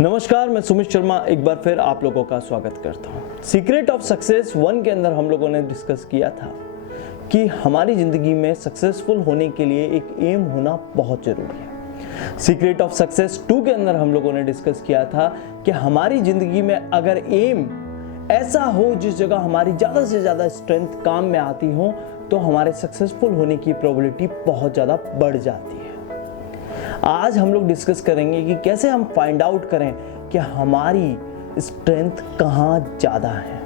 नमस्कार, मैं सुमित शर्मा एक बार फिर आप लोगों का स्वागत करता हूं। सीक्रेट ऑफ सक्सेस 1 के अंदर हम लोगों ने डिस्कस किया था कि हमारी ज़िंदगी में सक्सेसफुल होने के लिए एक एम होना बहुत ज़रूरी है। सीक्रेट ऑफ सक्सेस 2 के अंदर हम लोगों ने डिस्कस किया था कि हमारी ज़िंदगी में अगर एम ऐसा हो जिस जगह हमारी ज़्यादा से ज़्यादा स्ट्रेंथ काम में आती हो तो हमारे सक्सेसफुल होने की प्रोबेबिलिटी बहुत ज़्यादा बढ़ जाती है। आज हम लोग डिस्कस करेंगे कि कैसे हम फाइंड आउट करें कि हमारी स्ट्रेंथ कहाँ ज़्यादा है,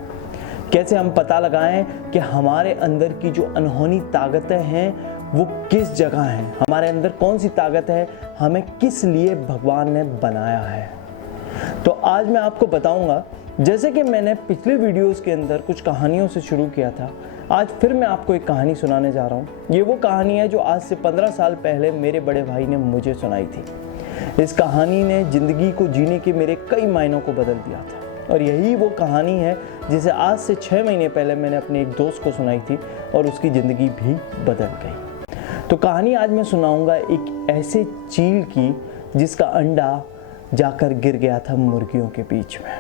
कैसे हम पता लगाएं कि हमारे अंदर की जो अनहोनी ताकतें हैं वो किस जगह हैं, हमारे अंदर कौन सी ताकत है, हमें किस लिए भगवान ने बनाया है। तो आज मैं आपको बताऊंगा, जैसे कि मैंने पिछले वीडियोस के अंदर कुछ कहानियों से शुरू किया था, आज फिर मैं आपको एक कहानी सुनाने जा रहा हूँ। ये वो कहानी है जो आज से 15 साल पहले मेरे बड़े भाई ने मुझे सुनाई थी। इस कहानी ने ज़िंदगी को जीने के मेरे कई मायनों को बदल दिया था और यही वो कहानी है जिसे आज से 6 महीने पहले मैंने अपने एक दोस्त को सुनाई थी और उसकी ज़िंदगी भी बदल गई। तो कहानी आज मैं सुनाऊँगा एक ऐसे चील की जिसका अंडा जाकर गिर गया था मुर्गियों के बीच में।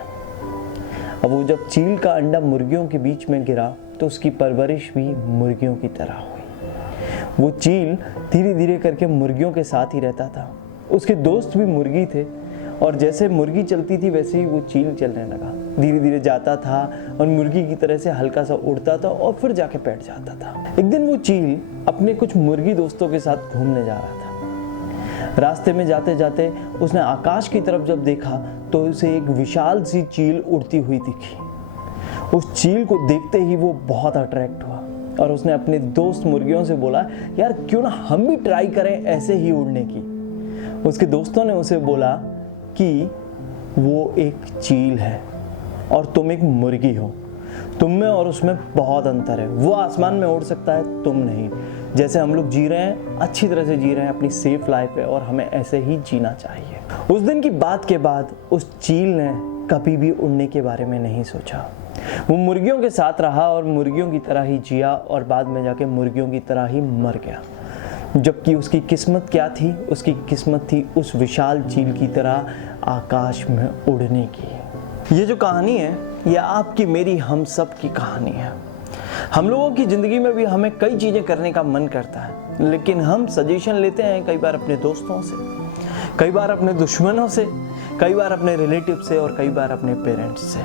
अब वो जब चील का अंडा मुर्गियों के बीच में गिरा तो उसकी परवरिश भी मुर्गियों की तरह हुई। वो चील धीरे धीरे करके मुर्गियों के साथ ही रहता था। उसके दोस्त भी मुर्गी थे और जैसे मुर्गी चलती थी वैसे ही वो चील चलने लगा। धीरे धीरे जाता था और मुर्गी की तरह से हल्का सा उड़ता था और फिर जाके बैठ जाता था। एक दिन वो चील अपने कुछ मुर्गी दोस्तों के साथ घूमने जा रहा था। रास्ते में जाते जाते उसने आकाश की तरफ जब देखा तो उसे एक विशाल सी चील उड़ती हुई दिखी। उस चील को देखते ही वो बहुत अट्रैक्ट हुआ और उसने अपने दोस्त मुर्गियों से बोला, यार क्यों ना हम भी ट्राई करें ऐसे ही उड़ने की। उसके दोस्तों ने उसे बोला कि वो एक चील है और तुम एक मुर्गी हो, तुम में और उसमें बहुत अंतर है। वो आसमान में उड़ सकता है, तुम नहीं। जैसे हम लोग जी रहे हैं अच्छी तरह से जी रहे हैं अपनी सेफ लाइफ है और हमें ऐसे ही जीना चाहिए। उस दिन की बात के बाद उस चील ने कभी भी उड़ने के बारे में नहीं सोचा। वो मुर्गियों के साथ रहा और मुर्गियों की तरह ही जिया और बाद में जाके मुर्गियों की तरह ही मर गया। जबकि उसकी किस्मत क्या थी? उसकी किस्मत थी उस विशाल चील की तरह आकाश में उड़ने की। ये जो कहानी है ये आपकी मेरी हम सब की कहानी है। हम लोगों की ज़िंदगी में भी हमें कई चीज़ें करने का मन करता है, लेकिन हम सजेशन लेते हैं कई बार अपने दोस्तों से, कई बार अपने दुश्मनों से, कई बार अपने रिलेटिव से और कई बार अपने पेरेंट्स से।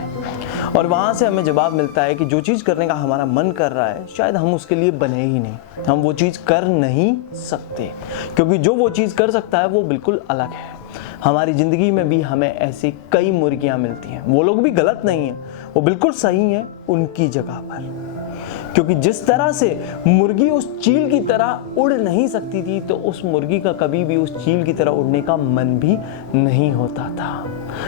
और वहाँ से हमें जवाब मिलता है कि जो चीज़ करने का हमारा मन कर रहा है शायद हम उसके लिए बने ही नहीं, हम वो चीज़ कर नहीं सकते, क्योंकि जो वो चीज़ कर सकता है वो बिल्कुल अलग है। हमारी ज़िंदगी में भी हमें ऐसी कई मुर्गियाँ मिलती हैं। वो लोग भी गलत नहीं हैं, वो बिल्कुल सही हैं उनकी जगह पर। क्योंकि जिस तरह से मुर्गी उस चील की तरह उड़ नहीं सकती थी तो उस मुर्गी का कभी भी उस चील की तरह उड़ने का मन भी नहीं होता था।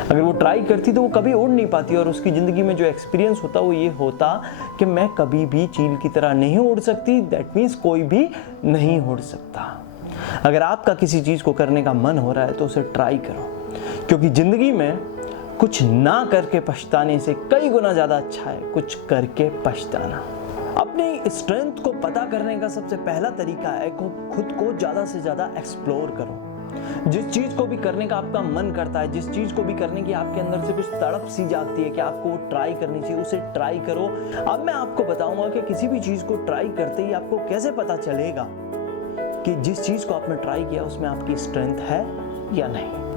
अगर वो ट्राई करती तो वो कभी उड़ नहीं पाती और उसकी ज़िंदगी में जो एक्सपीरियंस होता वो ये होता कि मैं कभी भी चील की तरह नहीं उड़ सकती। दैट मीन्स कोई भी नहीं उड़ सकता। अगर आपका किसी चीज़ को करने का मन हो रहा है तो उसे ट्राई करो, क्योंकि ज़िंदगी में कुछ ना करके पछताने से कई गुना ज़्यादा अच्छा है कुछ करके पछताना। अपनी स्ट्रेंथ को पता करने का सबसे पहला तरीका है कि खुद को ज़्यादा से ज़्यादा एक्सप्लोर करो। जिस चीज़ को भी करने का आपका मन करता है, जिस चीज़ को भी करने की आपके अंदर से कुछ तड़प सी जागती है कि आपको वो ट्राई करनी चाहिए, उसे ट्राई करो। अब मैं आपको बताऊंगा कि किसी भी चीज़ को ट्राई करते ही आपको कैसे पता चलेगा कि जिस चीज़ को आपने ट्राई किया उसमें आपकी स्ट्रेंथ है या नहीं।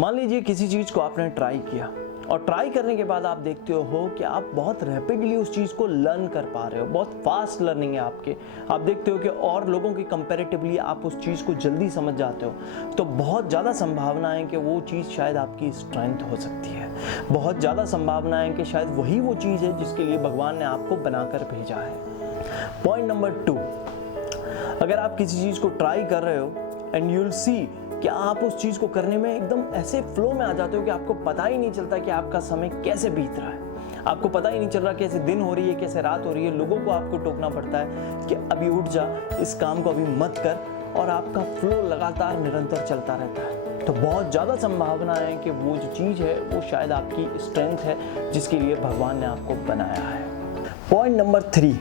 मान लीजिए किसी चीज़ को आपने ट्राई किया और ट्राई करने के बाद आप देखते हो कि आप बहुत रैपिडली उस चीज़ को लर्न कर पा रहे हो, बहुत फास्ट लर्निंग है आपके। आप देखते हो कि और लोगों के कंपैरेटिवली आप उस चीज़ को जल्दी समझ जाते हो, तो बहुत ज़्यादा संभावना है कि वो चीज़ शायद आपकी स्ट्रेंथ हो सकती है। बहुत ज़्यादा संभावना है कि शायद वही वो चीज़ है जिसके लिए भगवान ने आपको बनाकर भेजा है। पॉइंट नंबर 2, अगर आप किसी चीज़ को ट्राई कर रहे हो एंड यू विल सी कि आप उस चीज़ को करने में एकदम ऐसे फ्लो में आ जाते हो कि आपको पता ही नहीं चलता कि आपका समय कैसे बीत रहा है। आपको पता ही नहीं चल रहा कैसे दिन हो रही है, कैसे रात हो रही है। लोगों को आपको टोकना पड़ता है कि अभी उठ जा, इस काम को अभी मत कर, और आपका फ्लो लगातार निरंतर चलता रहता है। तो बहुत ज़्यादा संभावना है कि वो जो चीज़ है वो शायद आपकी स्ट्रेंथ है जिसके लिए भगवान ने आपको बनाया है। पॉइंट नंबर 3,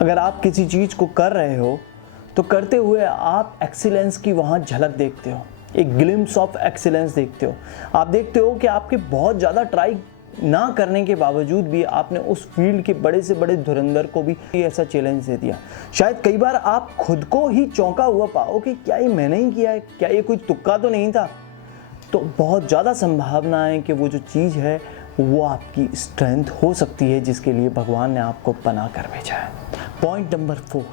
अगर आप किसी चीज़ को कर रहे हो तो करते हुए आप एक्सीलेंस की वहाँ झलक देखते हो। एक ग्लिम्स ऑफ एक्सीलेंस देखते हो। आप देखते हो कि आपके बहुत ज़्यादा ट्राई ना करने के बावजूद भी आपने उस फील्ड के बड़े से बड़े धुरंधर को भी ऐसा चैलेंज दे दिया। शायद कई बार आप खुद को ही चौंका हुआ पाओ कि क्या ये मैंने ही किया है, क्या ये कोई तुक्का तो नहीं था। तो बहुत ज़्यादा संभावना है कि वो जो चीज़ है वो आपकी स्ट्रेंथ हो सकती है जिसके लिए भगवान ने आपको बना कर भेजा है। पॉइंट नंबर 4,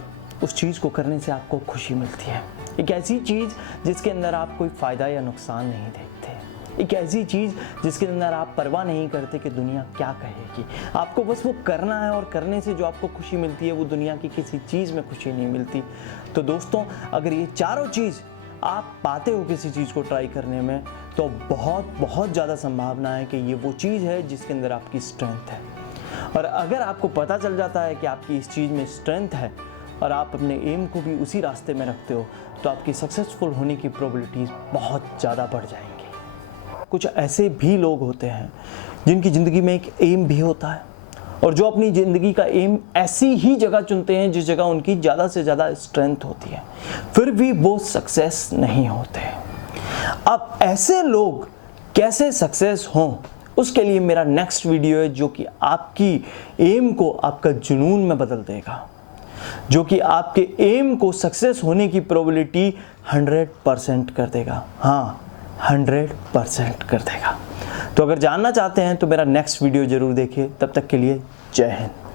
उस चीज़ को करने से आपको खुशी मिलती है। एक ऐसी चीज़ जिसके अंदर आप कोई फ़ायदा या नुकसान नहीं देखते। एक ऐसी चीज़ जिसके अंदर आप परवाह नहीं करते कि दुनिया क्या कहेगी। आपको बस वो करना है और करने से जो आपको खुशी मिलती है वो दुनिया की किसी चीज़ में खुशी नहीं मिलती। तो दोस्तों, अगर ये चारों चीज़ आप पाते हो किसी चीज़ को ट्राई करने में, तो बहुत ज़्यादा संभावना है कि ये वो चीज़ है जिसके अंदर आपकी स्ट्रेंथ है। और अगर आपको पता चल जाता है कि आपकी इस चीज़ में स्ट्रेंथ है और आप अपने एम को भी उसी रास्ते में रखते हो, तो आपकी सक्सेसफुल होने की प्रोबेबिलिटीज़ बहुत ज़्यादा बढ़ जाएंगी। कुछ ऐसे भी लोग होते हैं जिनकी ज़िंदगी में एक एम भी होता है और जो अपनी ज़िंदगी का एम ऐसी ही जगह चुनते हैं जिस जगह उनकी ज़्यादा से ज़्यादा स्ट्रेंथ होती है, फिर भी वो सक्सेस नहीं होते। अब ऐसे लोग कैसे सक्सेस हों, उसके लिए मेरा नेक्स्ट वीडियो है जो कि आपकी एम को आपका जुनून में बदल देगा, जो कि आपके एम को सक्सेस होने की प्रोबेबिलिटी 100% कर देगा। हाँ, 100% कर देगा। तो अगर जानना चाहते हैं तो मेरा नेक्स्ट वीडियो ज़रूर देखिए। तब तक के लिए जय हिंद।